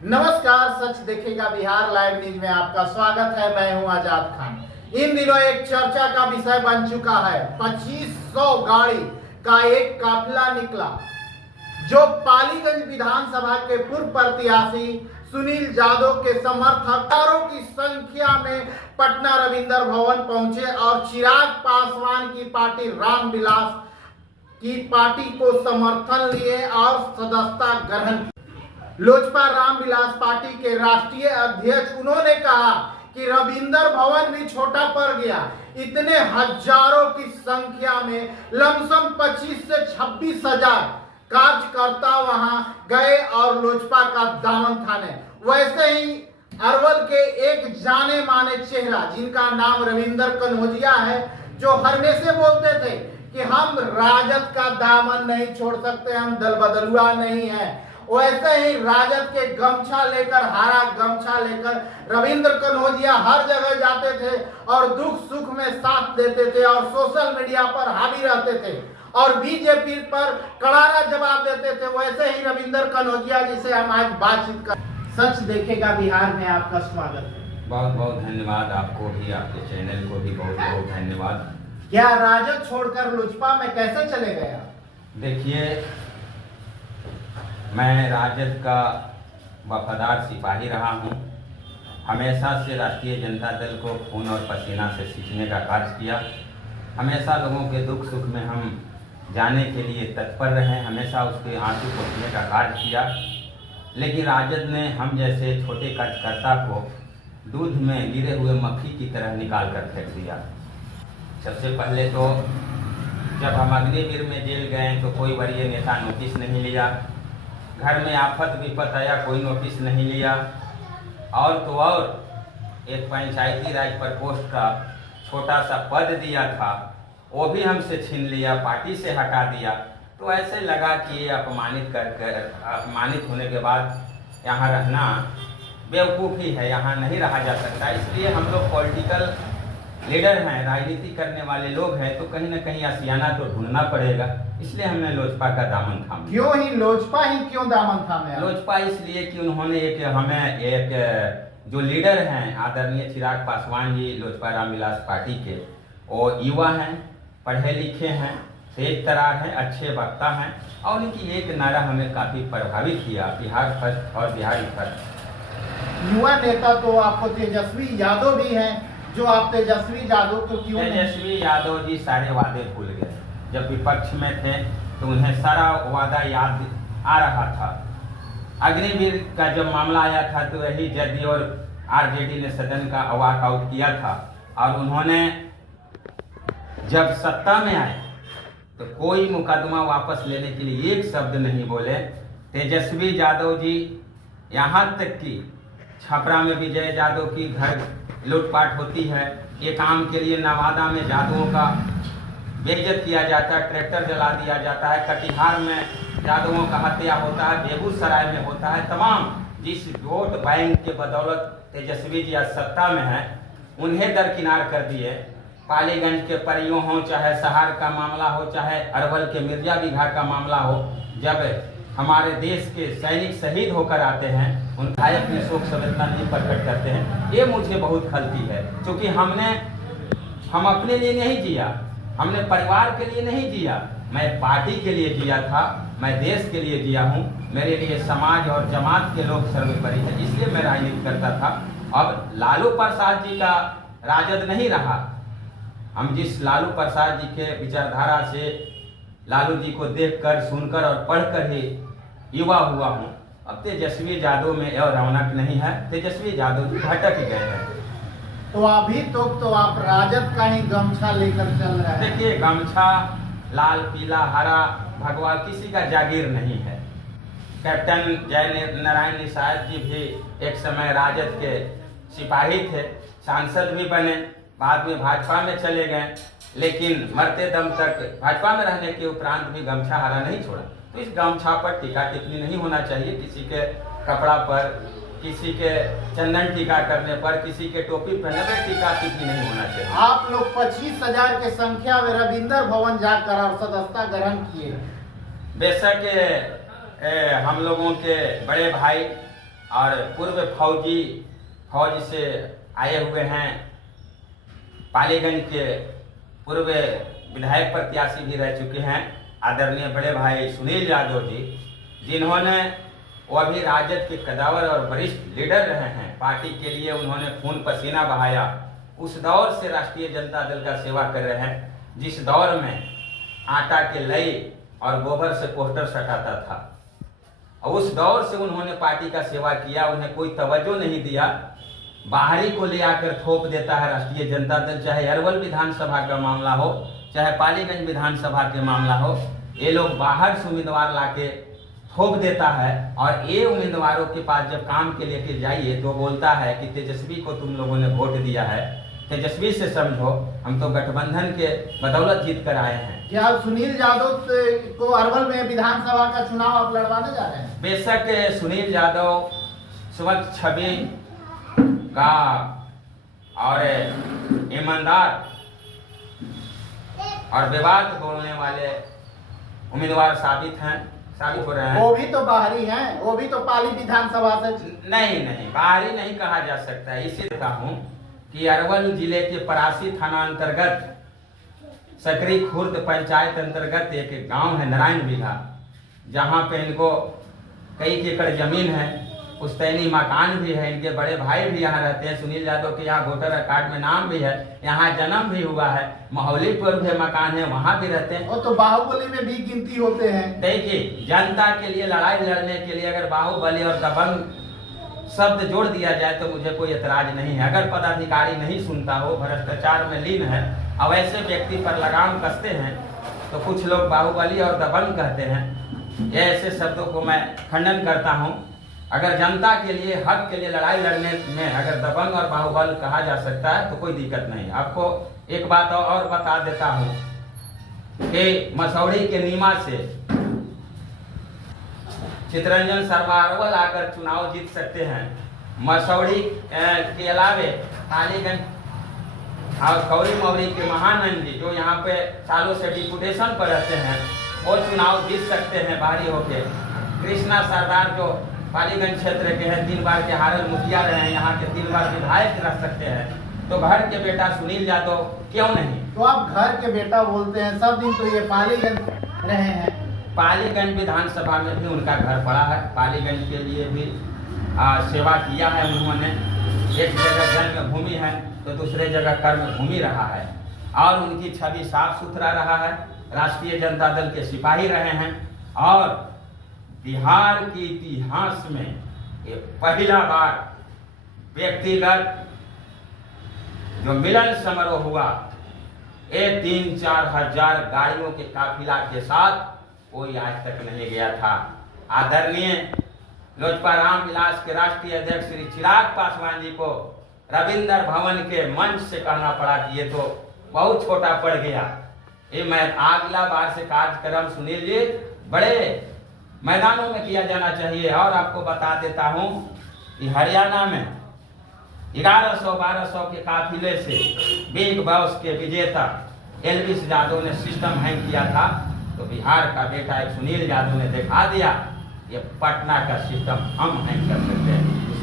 नमस्कार, सच देखेगा Bihar live news में आपका स्वागत है। मैं हूं आजाद खान। इन दिनों एक चर्चा का विषय बन चुका है। 2500 गाड़ी का एक काफिला निकला जो पालीगंज विधानसभा के पूर्व प्रत्याशी सुनील यादव के समर्थकों की संख्या में पटना रविंद्र भवन पहुंचे और चिराग पासवान की पार्टी रामविलास की पार्टी को समर्थन लिए और सदस्यता ग्रहण की। लोजपा रामविलास पार्टी के राष्ट्रीय अध्यक्ष उन्होंने कहा कि रविंद्र भवन भी छोटा पड़ गया। इतने हजारों की संख्या में लमसम 25 से 26 हजार कार्यकर्ता वहां गए और लोजपा का दामन थाने। वैसे ही अरवल के एक जाने माने चेहरा जिनका नाम रविंद्र कन्हौजिया है, जो हमेशा बोलते थे कि हम राजद का दामन नहीं छोड़ सकते, हम दल बदलुआ नहीं है, वैसे ही राजद के गमछा लेकर, हरा गमछा लेकर रविंद्र कन्हौजिया हर जगह जाते थे और दुख सुख में साथ देते थे और सोशल मीडिया पर हावी रहते थे और बीजेपी पर करारा जवाब देते थे। वैसे ही रविंद्र कन्हौजिया जिसे हम आज बातचीत कर। सच देखेगा बिहार में आपका स्वागत है। बहुत बहुत धन्यवाद आपको भी, आपके चैनल को भी बहुत बहुत धन्यवाद। क्या राजद छोड़कर लोजपा में कैसे चले गए? देखिए, मैं राजद का वफादार सिपाही रहा हूं। हमेशा से राष्ट्रीय जनता दल को खून और पसीना से सींचने का कार्य किया। हमेशा लोगों के दुख सुख में हम जाने के लिए तत्पर रहे, हमेशा उसके आंसू पोंछने का कार्य किया। लेकिन राजद ने हम जैसे छोटे कार्यकर्ता को दूध में गिरे हुए मक्खी की तरह निकाल कर फेंक दिया। सबसे पहले तो जब हम अग्निवीर में जेल गए तो कोई वरीय नेता नोटिस नहीं लिया। घर में आफत विपत आया, कोई नोटिस नहीं लिया। और तो और एक पंचायती राज प्रकोष्ठ का छोटा सा पद दिया था, वो भी हमसे छीन लिया, पार्टी से हटा दिया। तो ऐसे लगा कि ये अपमानित होने के बाद यहाँ रहना बेवकूफ़ी है, यहाँ नहीं रहा जा सकता। इसलिए हम लोग पॉलिटिकल लीडर हैं, राजनीति करने वाले लोग हैं, तो कहीं ना कहीं आशियाना तो ढूंढना पड़ेगा। इसलिए हमने लोजपा का दामन थामा। क्यों ही लोजपा ही क्यों दामन थामे? लोजपा इसलिए कि उन्होंने एक जो लीडर हैं आदरणीय चिराग पासवान जी, लोजपा रामविलास पार्टी के, वो युवा हैं, पढ़े लिखे हैं, तेज तरार हैं, अच्छे वक्ता हैं और उनकी एक नारा हमें काफ़ी प्रभावित किया, बिहार फर्स्ट और बिहारी फर्स्ट। युवा नेता तो आपको तेजस्वी यादव भी हैं, जो आप तेजस्वी यादव को क्यों? तेजस्वी यादव जी सारे वादे भूल गए। जब विपक्ष में थे तो उन्हें सारा वादा याद आ रहा था। अग्निवीर का जब मामला आया था तो यही जदयू और आरजेडी ने सदन का वॉकआउट किया था और उन्होंने जब सत्ता में आए तो कोई मुकदमा वापस लेने के लिए एक शब्द नहीं बोले। तेजस्वी यादव जी यहाँ तक कि छपरा में विजय यादव की घर लूटपाट होती है, ये काम के लिए नवादा में यादवों का बेइज्जत किया जाता है, ट्रैक्टर जला दिया जाता है, कटिहार में यादवों का हत्या होता है, बेगूसराय में होता है। तमाम जिस वोट बैंक के बदौलत तेजस्वी जी आज सत्ता में है, उन्हें दरकिनार कर दिए। पालीगंज के परियों हो, चाहे सहार का मामला हो, चाहे अरवल के मिर्जा बीघा का मामला हो, जब हमारे देश के सैनिक शहीद होकर आते हैं, उनका अपनी शोक संवेदना नहीं प्रकट करते हैं, ये मुझे बहुत खलती है। क्योंकि हम अपने लिए नहीं जिया, हमने परिवार के लिए नहीं जिया, मैं पार्टी के लिए जिया था, मैं देश के लिए जिया हूँ। मेरे लिए समाज और जमात के लोग सर्वोपरि है, इसलिए मैं राजनीति करता था। अब लालू प्रसाद जी का राजद नहीं रहा। हम जिस लालू प्रसाद जी के विचारधारा से लालू जी को देखकर, सुनकर और पढ़कर ही युवा हुआ हूँ। अब तेजस्वी यादव में यह रौनक नहीं है, तेजस्वी यादव जी भटक गए हैं। तो अभी तो आप राजद का ही गमछा लेकर चल रहे हैं। देखिए, गमछा लाल पीला हरा भगवा किसी का जागीर नहीं है। कैप्टन जय नारायण निषाद जी भी एक समय राजद के सिपाही थे, सांसद भी बने, बाद में भाजपा में चले गए, लेकिन मरते दम तक भाजपा में रहने के उपरांत भी गमछा हरा नहीं छोड़ा। तो इस गमछा पर टीका टिप्पणी नहीं होना चाहिए। किसी के कपड़ा पर, किसी के चंदन टीका करने पर, किसी के टोपी पहनने पर टीका टिप्पणी नहीं होना चाहिए। आप लोग 25,000 के संख्या में रविंद्र भवन जाकर और सदस्यता ग्रहण किए। बेशक हम लोगों के बड़े भाई और पूर्व फौज से आए हुए हैं। पालीगंज के पूर्व विधायक प्रत्याशी भी रह चुके हैं आदरणीय बड़े भाई सुनील यादव जी, जिन्होंने वो अभी राजद के कदावर और वरिष्ठ लीडर रहे हैं। पार्टी के लिए उन्होंने खून पसीना बहाया। उस दौर से राष्ट्रीय जनता दल का सेवा कर रहे हैं, जिस दौर में आटा के लई और गोबर से पोस्टर सटाता था। और उस दौर से उन्होंने पार्टी का सेवा किया, उन्हें कोई तवज्जो नहीं दिया। बाहरी को ले आकर थोप देता है राष्ट्रीय जनता दल, चाहे अरवल विधानसभा का मामला हो, चाहे पालीगंज विधानसभा के मामला हो। ये लोग बाहर से उम्मीदवार लाके थोप देता है और ये उम्मीदवारों के पास जब काम के लेके जाइए तो बोलता है कि तेजस्वी को तुम लोगों ने वोट दिया है, तेजस्वी से समझो, हम तो गठबंधन के बदौलत जीत कर आए हैं। क्या सुनील यादव को अरवल में विधानसभा का चुनाव आप लड़वाने जा रहे हैं? बेशक सुनील यादव स्वच्छ छवि का और ईमानदार और विवाद बोलने वाले उम्मीदवार साबित हो रहे हैं। वो भी तो बाहरी हैं, वो भी तो पाली विधानसभा से। नहीं, बाहरी नहीं कहा जा सकता। इसी कहता हूँ कि अरवल जिले के परासी थाना अंतर्गत सकरी खुर्द पंचायत अंतर्गत एक गांव है नारायण बिघा, जहां पे इनको कई एकड़ जमीन है, पुश्तैनी मकान भी है, इनके बड़े भाई भी यहाँ रहते हैं। सुनील यादव के यहाँ वोटर कार्ड में नाम भी है, यहाँ जन्म भी हुआ है। महौली पर भी मकान है, वहाँ भी रहते हैं। वो तो बाहुबली में भी गिनती होते हैं। देखिए, जनता के लिए लड़ाई लड़ने के लिए अगर बाहुबली और दबंग शब्द जोड़ दिया जाए तो मुझे कोई एतराज नहीं है। अगर पदाधिकारी नहीं सुनता हो, भ्रष्टाचार में लीन है, अब ऐसे व्यक्ति पर लगाम कसते हैं तो कुछ लोग बाहुबली और दबंग कहते हैं। ये ऐसे शब्दों को मैं खंडन करता हूँ। अगर जनता के लिए, हक के लिए लड़ाई लड़ने में अगर दबंग और बाहुबल कहा जा सकता है तो कोई दिक्कत नहीं। आपको एक बात और बता देता हूँ कि मसौड़ी के नीमा से चितरंजन शर्मा अरवल आकर चुनाव जीत सकते हैं। मसौड़ी के अलावे पालीगंज और कौरी मौरी के महानंद जी, जो यहाँ पे सालों से डिपुटेशन पर रहते हैं, वो चुनाव जीत सकते हैं बाहरी होके। कृष्णा सरदार जो पालीगंज क्षेत्र के हैं, 3 बार के हारल मुखिया रहे हैं, यहाँ के 3 बार विधायक रह सकते हैं। तो घर के बेटा सुनील यादव क्यों नहीं? तो आप घर के बेटा बोलते हैं, सब दिन तो ये पालीगंज रहे हैं। पालीगंज विधानसभा में भी उनका घर पड़ा है। पालीगंज के लिए भी सेवा किया है उन्होंने। एक जगह जन्मभूमि है तो दूसरे जगह कर्म भूमि रहा है और उनकी छवि साफ सुथरा रहा है। राष्ट्रीय जनता दल के सिपाही रहे हैं और बिहार के इतिहास में ये पहला बार व्यक्तिगत जो मिलन समारोह हुआ, ये 3-4 हजार गाड़ियों के काफिला के साथ कोई आज तक नहीं गया था। आदरणीय लोजपा राम विलास के राष्ट्रीय अध्यक्ष श्री चिराग पासवान जी को रविंद्र भवन के मंच से कहना पड़ा कि ये तो बहुत छोटा पड़ गया। ये मैं अगला बार से कार्यक्रम सुनील जी बड़े मैदानों में किया जाना चाहिए। और आपको बता देता हूं कि हरियाणा में 1100-1200 के काफिले से बिग बॉस के विजेता एल्विस यादव ने सिस्टम हैंग किया था, तो बिहार का बेटा एक सुनील यादव ने दिखा दिया ये पटना का सिस्टम हम हैंग कर सकते हैं।